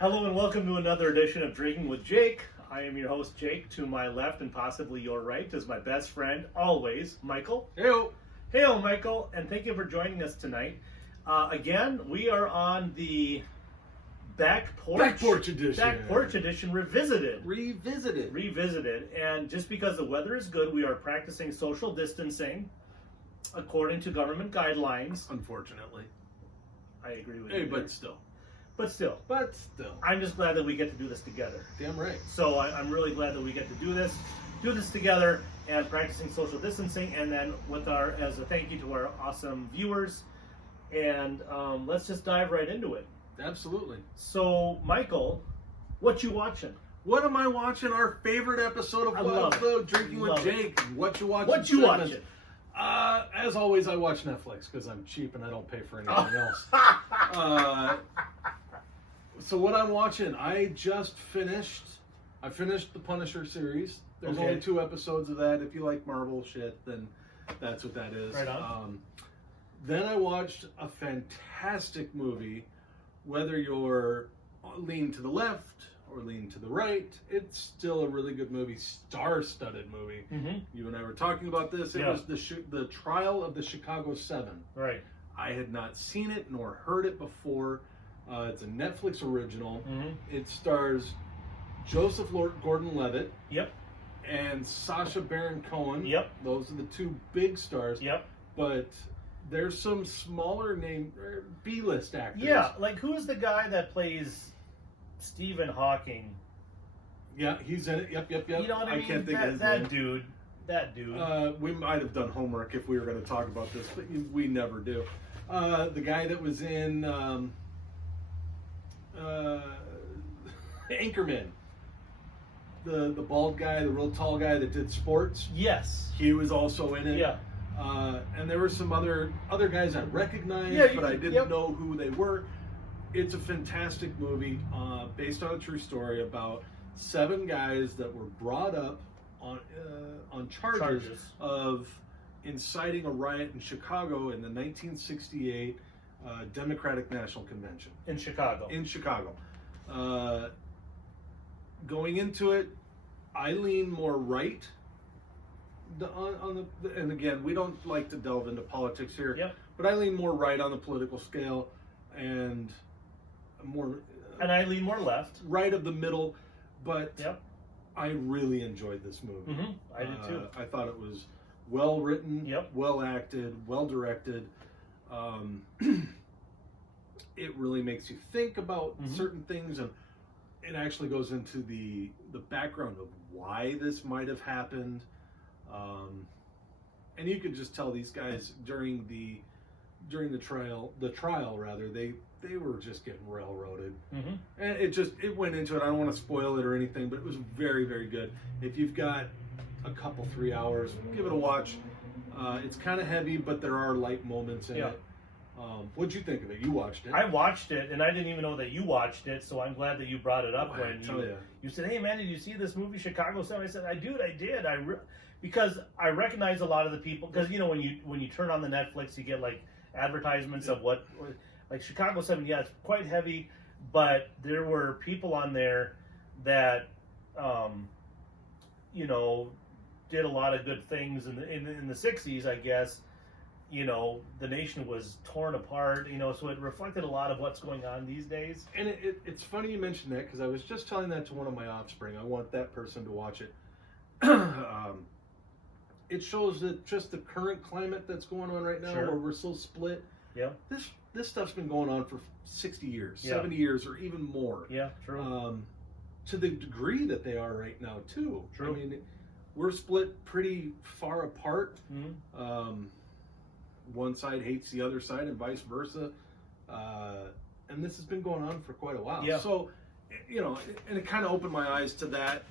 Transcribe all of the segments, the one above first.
Hello and welcome to another edition of Drinking with Jake. I am your host, Jake. To my left and possibly your right is my best friend, always, Michael. Heyo. Heyo, Michael, and thank you for joining us tonight. Again, we are on the Back Porch edition, revisited. And just because the weather is good, we are practicing social distancing according to government guidelines. Unfortunately. I agree with Hey, you. but still. But still. I'm just glad that we get to do this together. Damn right. So I'm really glad that we get to do this together and practicing social distancing, and then as a thank you to our awesome viewers. And let's just dive right into it. Absolutely. So, Michael, what you watching? What am I watching? Our favorite episode of Drinking with Jake. What you watching? What you watching? As always, I watch Netflix because I'm cheap and I don't pay for anything else. So what I'm watching, I finished the Punisher series. There's only 2 episodes of that. If you like Marvel shit, then that's what that is. Right on. Then I watched a fantastic movie. Whether you're lean to the left or lean to the right, it's still a really good movie, star-studded movie. Mm-hmm. You and I were talking about this. It was the Trial of the Chicago 7. Right. I had not seen it nor heard it before. It's a Netflix original. Mm-hmm. It stars Joseph Gordon-Levitt. Yep. And Sacha Baron Cohen. Yep. Those are the 2 big stars. Yep. But there's some smaller name B-list actors. Yeah, like who's the guy that plays Stephen Hawking? Yeah, he's in it. Yep. You know what I mean? Can't think of his name. That dude. We might have done homework if we were going to talk about this, but we never do. The guy that was in Anchorman. The bald guy, the real tall guy that did sports. Yes. He was also in it. Yeah. And there were some other guys I recognized, but I didn't know who they were. It's a fantastic movie based on a true story about 7 guys that were brought up on charges of inciting a riot in Chicago in the 1968 Democratic National Convention. In Chicago. Going into it, I lean more right. And again, we don't like to delve into politics here, but I lean more right on the political scale, and I lean more left, right of the middle. But I really enjoyed this movie. Mm-hmm. I did too. I thought it was well written, well acted, well directed. It really makes you think about certain things, and it actually goes into the background of why this might have happened. And you could just tell these guys during the trial they were just getting railroaded. Mm-hmm. And it went into it. I don't want to spoil it or anything, but it was very, very good. If you've got a couple 3 hours, give it a watch. It's kind of heavy, but there are light moments in it. What'd you think of it? You watched it. I watched it, and I didn't even know that you watched it, so I'm glad that you brought it up when you said, "Hey man, did you see this movie Chicago 7?" I said, I did. Because I recognize a lot of the people, because when you turn on the Netflix, you get like advertisements of what, like Chicago 7. Yeah, it's quite heavy, but there were people on there that did a lot of good things in the 60s, I guess. The nation was torn apart, so it reflected a lot of what's going on these days. And it's funny you mentioned that, because I was just telling that to one of my offspring. I want that person to watch it. It shows that just the current climate that's going on right now, where we're so split. Yeah. This stuff's been going on for 60 years, 70 years, or even more. Yeah, true. To the degree that they are right now, too. True. I mean, we're split pretty far apart. Mm-hmm. One side hates the other side and vice versa. And this has been going on for quite a while. Yeah. So, and it kind of opened my eyes to that.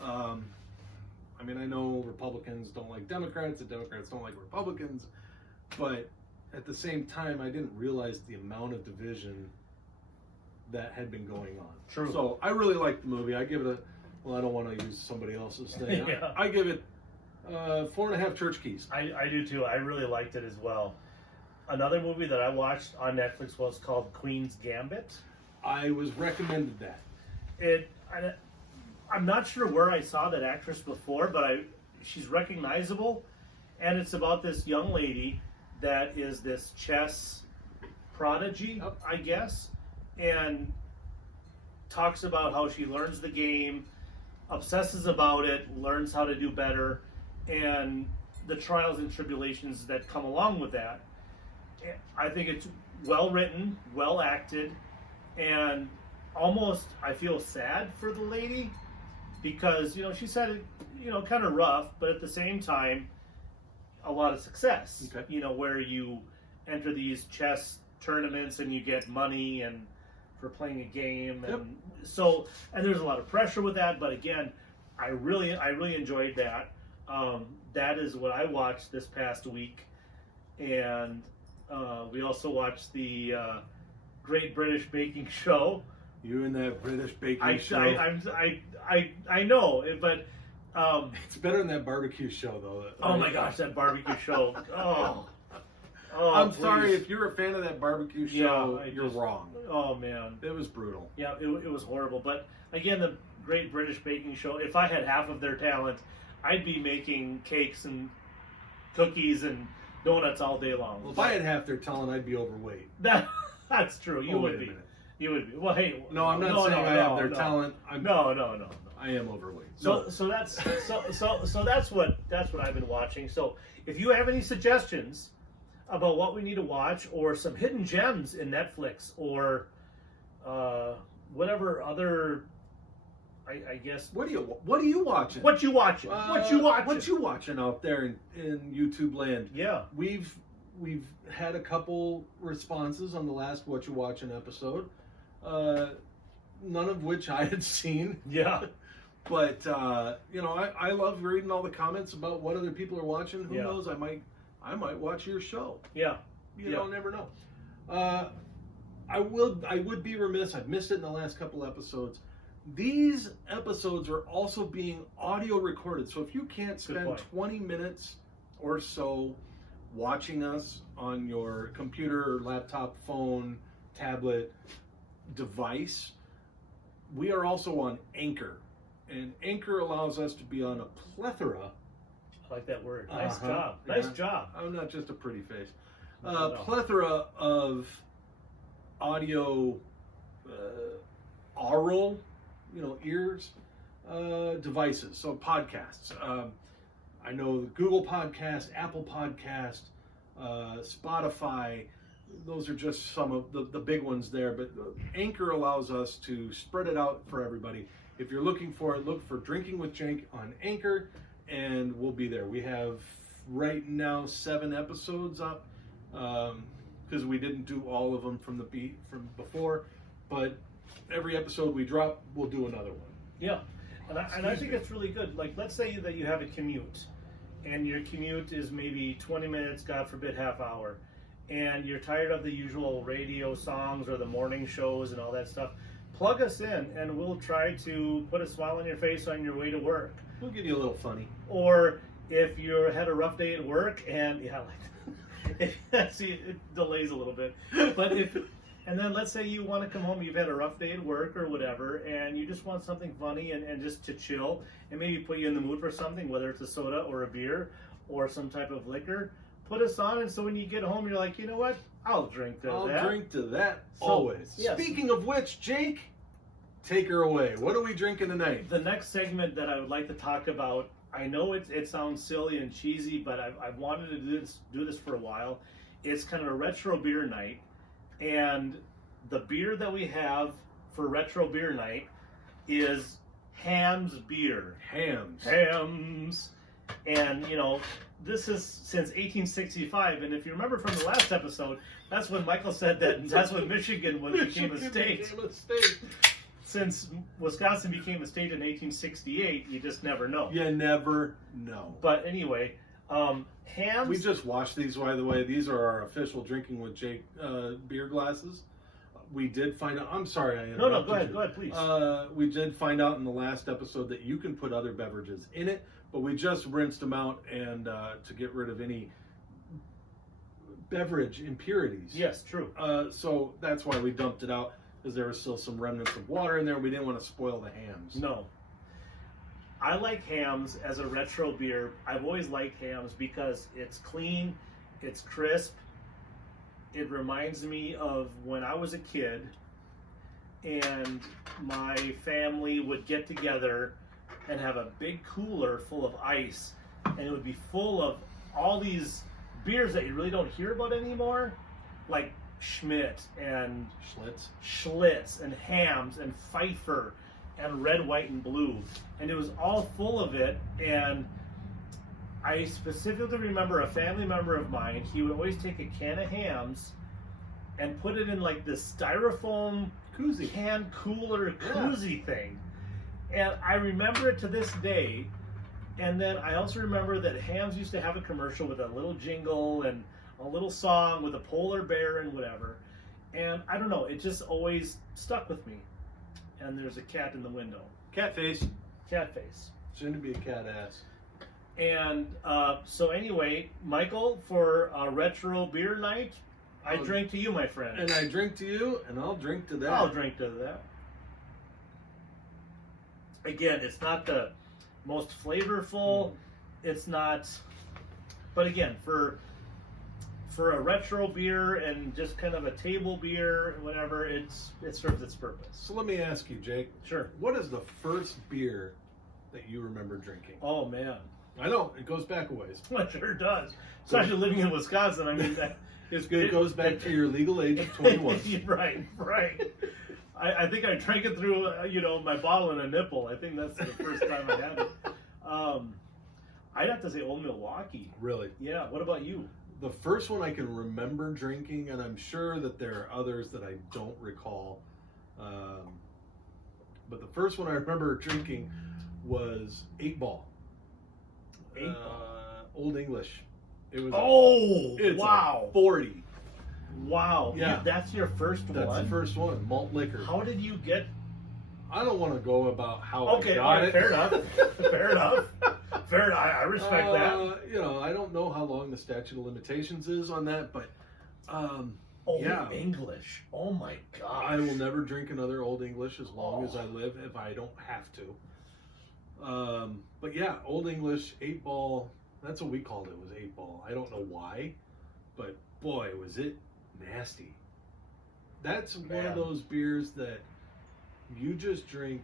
I mean, I know Republicans don't like Democrats, and Democrats don't like Republicans, but at the same time, I didn't realize the amount of division that had been going on. True. So I really liked the movie. I give it I don't want to use somebody else's thing. I give it 4.5 church keys. I do too. I really liked it as well. Another movie that I watched on Netflix was called Queen's Gambit. I was recommended that. I'm not sure where I saw that actress before, but she's recognizable, and it's about this young lady that is this chess prodigy, I guess, and talks about how she learns the game, obsesses about it, learns how to do better, and the trials and tribulations that come along with that. I think it's well written, well acted, and almost I feel sad for the lady because, you know, she said it, you know, kind of rough, but at the same time, a lot of success. Okay. You know, where you enter these chess tournaments and you get money and for playing a game, and so, and there's a lot of pressure with that. But again, I really enjoyed that. That is what I watched this past week, and we also watched the Great British Baking Show. You and that British baking show. I know, but it's better than that barbecue show, though. Oh my gosh, that barbecue show! I'm sorry if you're a fan of that barbecue show. You're wrong. Oh man, it was brutal. Yeah, it was horrible. But again, the Great British Baking Show. If I had half of their talent, I'd be making cakes and cookies and donuts all day long. Well, if I had half their talent, I'd be overweight. That's true. You would be. You would be. Well, hey. No, I'm not saying I have their talent. No. I am overweight. So that's what I've been watching. So if you have any suggestions about what we need to watch, or some hidden gems in Netflix, or whatever other, I guess. What are you watching? What you watching? What you watching out there in YouTube land? Yeah, we've had a couple responses on the last Whatcha-watchin episode. None of which I had seen. Yeah. But, you know, I love reading all the comments about what other people are watching. Who knows? I might watch your show. Yeah. You don't never know. I would be remiss. I've missed it in the last couple episodes. These episodes are also being audio recorded. So if you can't spend 20 minutes or so watching us on your computer or laptop, phone, tablet, device, we are also on Anchor. And Anchor allows us to be on a plethora. I like that word. Nice job. Nice job. I'm not just a pretty face. Plethora of audio, aural, ears, devices. So podcasts. I know Google Podcast, Apple Podcast, Spotify. Those are just some of the big ones there. But Anchor allows us to spread it out for everybody. If you're looking for it, look for Drinking with Jake on Anchor, and we'll be there. We have right now 7 episodes up, because we didn't do all of them from before. But every episode we drop, we'll do another one. Yeah, and I think it's really good. Like, let's say that you have a commute, and your commute is maybe 20 minutes, God forbid, half hour, and you're tired of the usual radio songs or the morning shows and all that stuff. Plug us in, and we'll try to put a smile on your face on your way to work. We'll give you a little funny. Or if you had a rough day at work, and see, it delays a little bit. But and then let's say you want to come home, you've had a rough day at work or whatever, and you just want something funny and just to chill, and maybe put you in the mood for something, whether it's a soda or a beer or some type of liquor. Put us on, and so when you get home, you're like, you know what? I'll drink to that. I'll drink to that always. Yes. Speaking of which, Jake, take her away. What are we drinking tonight? The next segment that I would like to talk about, I know it sounds silly and cheesy, but I've wanted to do this for a while. It's kind of a retro beer night, and the beer that we have for retro beer night is Hamm's beer. Hamm's. And, this is since 1865, and if you remember from the last episode, that's when Michael said that's when Michigan became a state. Since Wisconsin became a state in 1868, you just never know. You never know. But anyway, Hamm's... We just washed these, by the way. These are our official Drinking with Jake beer glasses. We did find out... I'm sorry I interrupted. No, go ahead, please. We did find out in the last episode that you can put other beverages in it, but we just rinsed them out and to get rid of any beverage impurities. Yes, true. So that's why we dumped it out. because there was still some remnants of water in there. We didn't want to spoil the Hamms. No. I like Hamm's as a retro beer. I've always liked Hamm's because it's clean, it's crisp. It reminds me of when I was a kid and my family would get together and have a big cooler full of ice, and it would be full of all these beers that you really don't hear about anymore, like Schmidt and Schlitz and Hamm's and Pfeiffer and Red, White, and Blue, and it was all full of it. And I specifically remember a family member of mine, he would always take a can of Hamm's and put it in like this styrofoam koozie, can cooler koozie thing. And I remember it to this day. And then I also remember that Hamm's used to have a commercial with a little jingle and a little song with a polar bear and whatever. And I don't know, it just always stuck with me. And there's a cat in the window. Cat face. Cat face. Soon to be a cat ass. And so anyway, Michael, for a retro beer night, I drink to you, my friend. And I drink to you, and I'll drink to that. I'll drink to that. Again, it's not the most flavorful. It's not, but again, for a retro beer and just kind of a table beer, whatever, it serves its purpose. So let me ask you, Jake. Sure. What is the first beer that you remember drinking? Oh man, I know it goes back a ways. It sure does. Especially living in Wisconsin. I mean, that it goes back to your legal age of 21. Right. I think I drank it through, my bottle and a nipple. I think that's the first time I had it. I'd have to say Old Milwaukee. Really? Yeah. What about you? The first one I can remember drinking, and I'm sure that there are others that I don't recall, but the first one I remember drinking was 8 Ball. 8 Ball. Old English. It was. Wow. 40. Wow. Yeah. That's your first one? That's the first one. Malt liquor. How did you get... I don't want to go about how I got it. Fair enough. Fair enough. I respect that. I don't know how long the statute of limitations is on that, but Old English. Oh my God. I will never drink another Old English as long as I live if I don't have to. But yeah, Old English, 8 Ball. That's what we called it, was 8 Ball. I don't know why, but boy, was it nasty. That's one of those beers that you just drink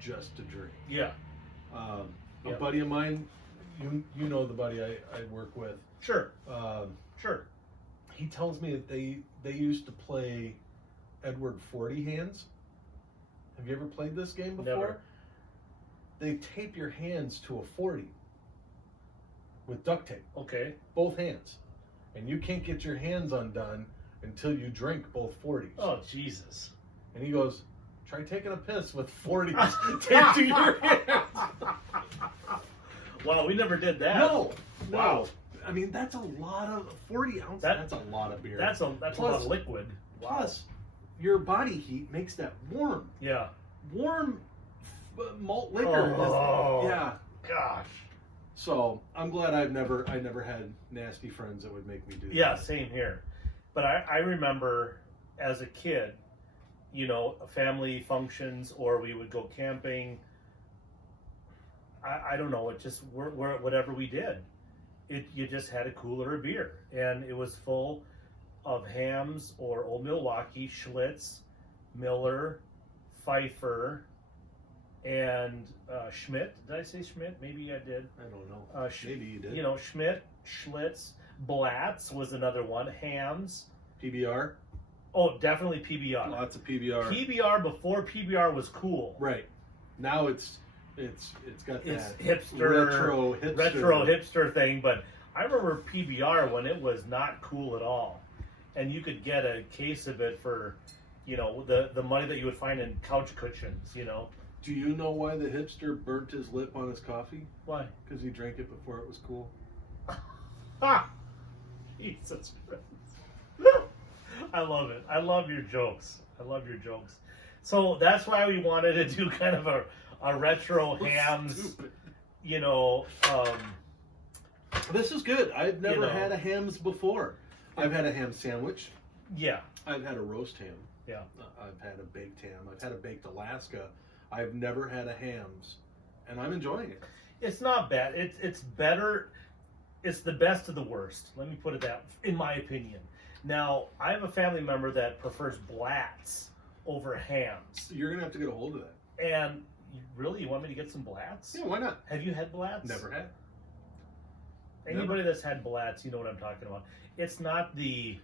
just to drink. Yeah. A buddy of mine, you know the buddy I work with. Sure. Sure. He tells me that they used to play Edward 40 hands. Have you ever played this game before? Never. They tape your hands to a 40 with duct tape. Okay. Both hands. And you can't get your hands undone until you drink both 40s. Oh, Jesus. And he goes, try taking a piss with 40s taped to your hands. Wow, we never did that. No. Wow. I mean, that's a lot of 40 ounces. That's a lot of beer. That's a lot of liquid. Plus, your body heat makes that warm. Yeah. Warm malt liquor. Yeah. Gosh. So I'm glad I never had nasty friends that would make me do that. Yeah, same here. But I remember as a kid, family functions, or we would go camping. I don't know. It just whatever we did, you just had a cooler of beer, and it was full of Hamm's or Old Milwaukee, Schlitz, Miller, Pfeiffer, and Schmidt. Did I say Schmidt? Maybe I did. I don't know. Maybe you did. Schmidt, Schlitz, Blatz was another one. Hamm's. PBR. Oh, definitely PBR. Lots of PBR. PBR before PBR was cool. Right. Now it's got that retro hipster thing, but I remember PBR when it was not cool at all, and you could get a case of it for, the money that you would find in couch cushions. Do you know why the hipster burnt his lip on his coffee? Why? Because he drank it before it was cool. Jesus Christ. I love it. I love your jokes. So that's why we wanted to do kind of a retro Hamm's, This is good. I've never had a Hamm's before. I've had a ham sandwich. Yeah. I've had a roast ham. Yeah. I've had a baked ham. I've had a baked Alaska. I've never had a Hamm's, and I'm enjoying it. It's not bad. It's better. It's the best of the worst. Let me put it that, in my opinion. Now, I have a family member that prefers Blatts over Hamm's. You're gonna have to get a hold of that. And really, you want me to get some Blatts? Yeah, why not? Have you had Blatts? Never had. Anybody that's had Blatts, you know what I'm talking about. It's not the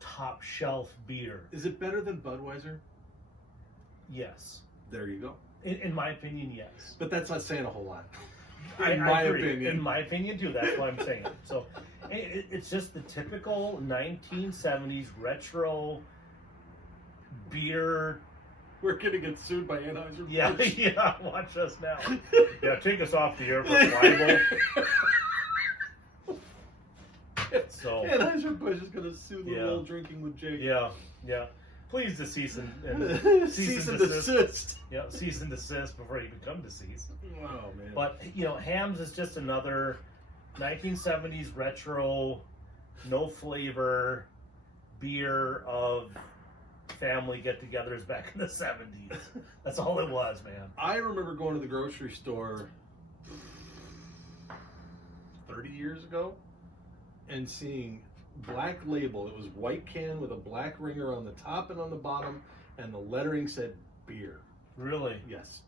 top shelf beer. Is it better than Budweiser? Yes. There you go. In my opinion, yes. But that's not saying a whole lot. In my opinion. In my opinion, too. That's why I'm saying it. So it's just the typical 1970s retro beer. We're going to get sued by Anheuser-Busch. Yeah, yeah. Watch us now. Yeah, take us off the air for libel. So Anheuser-Busch is going to sue the little drinking with Jake. Yeah, yeah. Please cease and cease and desist. Yeah, cease and desist before you become deceased. Oh man! But Hamm's is just another 1970s retro, no flavor beer of family get-togethers back in the 70s. That's all it was, man. I remember going to the grocery store 30 years ago and seeing Black Label. It was white can with a black ringer on the top and on the bottom, and the lettering said beer. Really? Yes.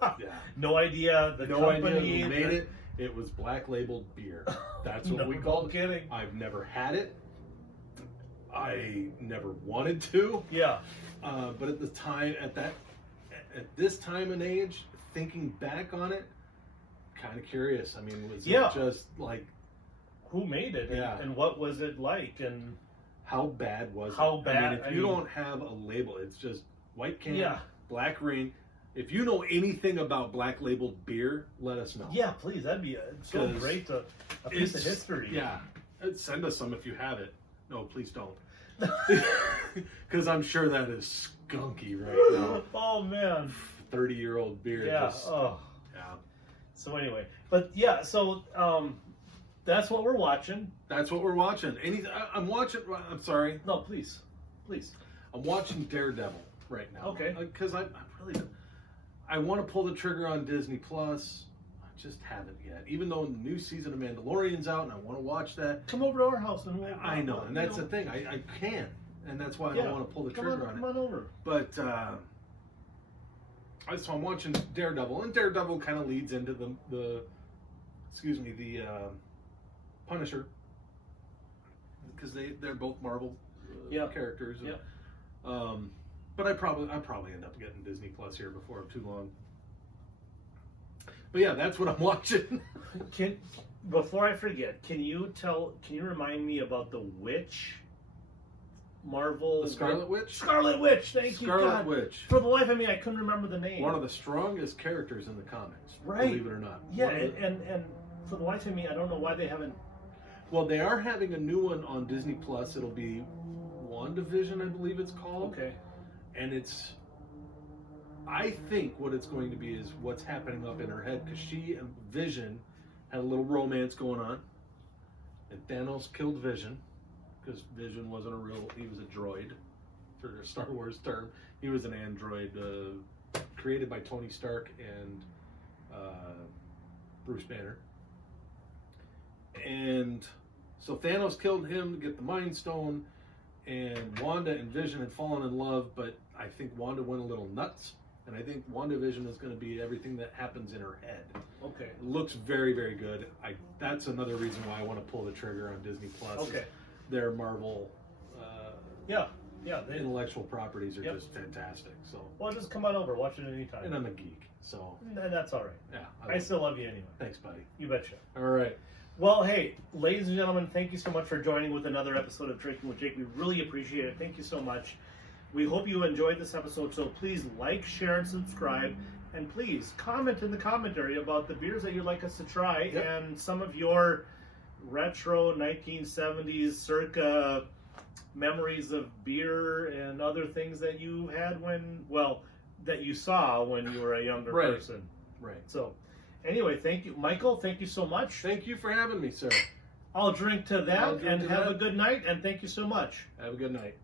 Yeah. No idea the company idea who made it. It was Black Label beer. That's what we called it. Kidding. I've never had it. I never wanted to. Yeah. But at this time and age, thinking back on it, kind of curious. I mean, was it just like, who made it? Yeah. And what was it like? And how bad was it? How bad? I mean, if you don't have a label, it's just white can, black ring. If you know anything about Black Label beer, let us know. Yeah, please. That'd be so great. A piece of history. Yeah. Send us some if you have it. No, please don't. Because I'm sure that is skunky right now. Oh, man. 30-year-old beer. Yeah. Yeah. So anyway. But yeah, so that's what we're watching. That's what we're watching. I'm watching. I'm sorry. No, please. I'm watching Daredevil right now. Okay. Because I really, I want to pull the trigger on Disney Plus. I just haven't yet. Even though the new season of Mandalorian's out, and I want to watch that. Come over to our house and I know, and that's the thing. I can, and that's why I don't want to pull the trigger on it. Come on over. But so I'm watching Daredevil, and Daredevil kind of leads into the Punisher, because they're both Marvel characters. And, but I probably end up getting Disney Plus here before too long. But yeah, that's what I'm watching. Before I forget, can you remind me about the witch? Marvel. The Scarlet Witch? Scarlet Witch, thank you. Scarlet Witch. For the life of me, I couldn't remember the name. One of the strongest characters in the comics, right? Believe it or not. Yeah, and for the life of me, I don't know why they haven't. Well, they are having a new one on Disney Plus. It'll be WandaVision, I believe it's called. Okay. And I think what it's going to be is what's happening up in her head, because she and Vision had a little romance going on, and Thanos killed Vision, because Vision wasn't he was a droid, for a Star Wars term. He was an android created by Tony Stark and Bruce Banner. And so Thanos killed him to get the Mind Stone, and Wanda and Vision had fallen in love, but I think Wanda went a little nuts, and I think WandaVision is going to be everything that happens in her head. Okay. It looks very, very good. That's another reason why I want to pull the trigger on Disney Plus. Okay. Their Marvel intellectual properties are just fantastic. So. Well, just come on over, watch it anytime. And I'm a geek, so. And that's all right. Yeah. I still love you anyway. Thanks, buddy. You betcha. All right. Well, hey, ladies and gentlemen, thank you so much for joining with another episode of Drinking with Jake. We really appreciate it. Thank you so much. We hope you enjoyed this episode, so please like, share, and subscribe. And please comment in the commentary about the beers that you'd like us to try and some of your retro 1970s circa memories of beer and other things that you had that you saw when you were a younger person. Right. So, anyway, thank you. Michael, thank you so much. Thank you for having me, sir. I'll drink to that and have a good night. And thank you so much. Have a good night.